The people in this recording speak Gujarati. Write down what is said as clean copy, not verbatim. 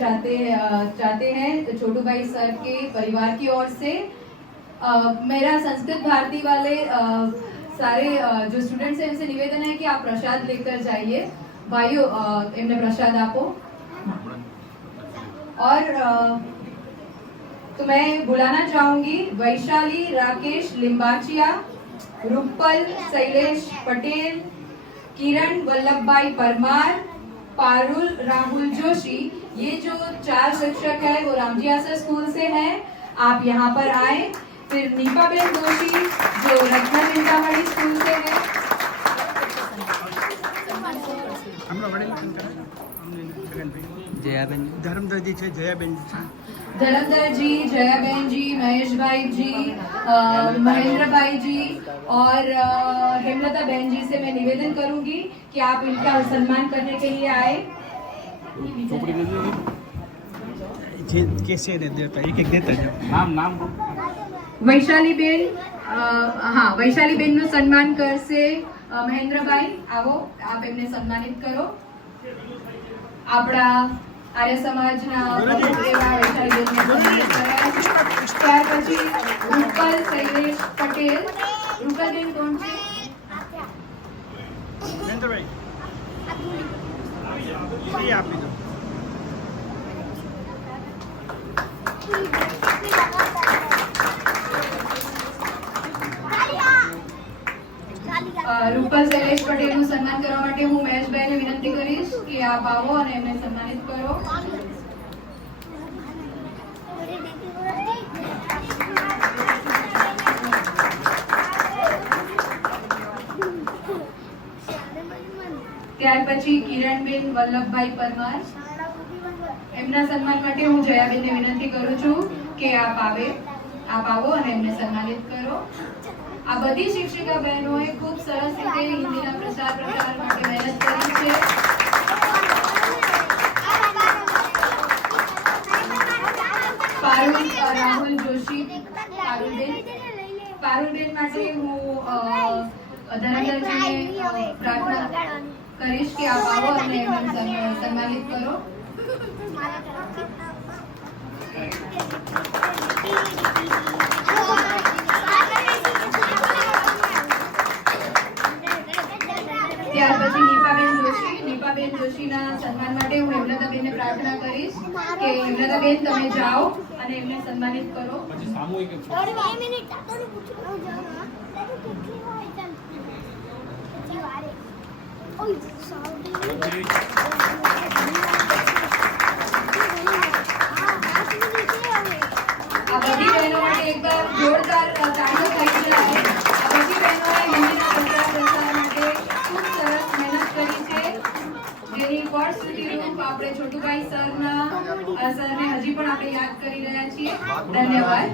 चाहते हैं तो छोटू भाई सर के परिवार की ओर से मेरा संस्कृत भारती वाले सारे जो स्टूडेंट्स हैं उनसे निवेदन है कि आप प्रसाद लेकर जाइए। भाइयों इन्हें प्रसाद आपो। और तो मैं बुलाना चाहूंगी वैशाली राकेश लिंबाचिया, रूपल शैलेश पटेल, किरण वल्लभभाई परमार, पारुल राहुल जोशी। ये जो 4 शिक्षक है वो रामजी आसर स्कूल से हैं। आप यहाँ पर आए। फिर नीपाबेन जोशी जो रत्ना चिंतामणि स्कूल से है। जयाबेन धर्मधर जी છે જયાબેન धर्मधर जी, जयाबेन जी, महेश भाई जी, महेंद्र भाई जी और हेमलता बहन जी से मैं निवेदन करूंगी कि आप इनका सम्मान करने के लिए आए। જે કેસે ને દેતા એક એક દેતા જાઓ નામ વૈશાલી બેન, હા વૈશાલી બેન નું સન્માન કરશે મહેન્દ્રભાઈ। આવો આપ એમને સન્માનિત કરો। આપણા આર્ય સમાજના એવા વૈશાલી બેનને સન્માનિત કર્યા છે। ત્યાર પછી રૂપલ શૈલેશ પટેલ। રૂપલ બેન કોણ છે? મહેન્દ્રભાઈ એ આપી દો। રૂપલ શૈલેષ પટેલનું સન્માન કરવા માટે હું મહેશભાઈને વિનંતી કરીશ કે આપ આવો અને એમને સન્માનિત કરો। ત્યાર પછી કિરણબેન વલ્લભભાઈ પરમાર। એમના સન્માન માટે હું જયાબેનને વિનંતી કરું છું કે આપ આવો અને એમને સન્માનિત કરો। આ બધી શિક્ષિકા બહેનોએ ખૂબ સરસ રીતે હિન્દીના પ્રચાર માટે મહેનત કરી છે। પારુલ રાહુલ જોશી, પારુલબેન માટે હું ધનંજયજીને પ્રાર્થના કરીશ કે આપ આવો અને એમને સન્માનિત કરો। ત્યાર પછી નીપાબેન જોશીના સન્માન માટે હું હેમલતાબેનને પ્રાર્થના કરીશ કે હેમલતાબેન તમે જાઓ અને એમને સન્માનિત કરો। આ બધી બહેનો માટે એકવાર જોરદાર તાળીઓ થઈ જાય। આ બધી બહેનોએ હિન્દીના પ્રચાર માટે ખૂબ સરસ મહેનત કરી છે, જેની ફર્સ્ટ રૂપ આપણે છોટુભાઈ સરને હજી પણ આપણે યાદ કરી રહ્યા છીએ। ધન્યવાદ।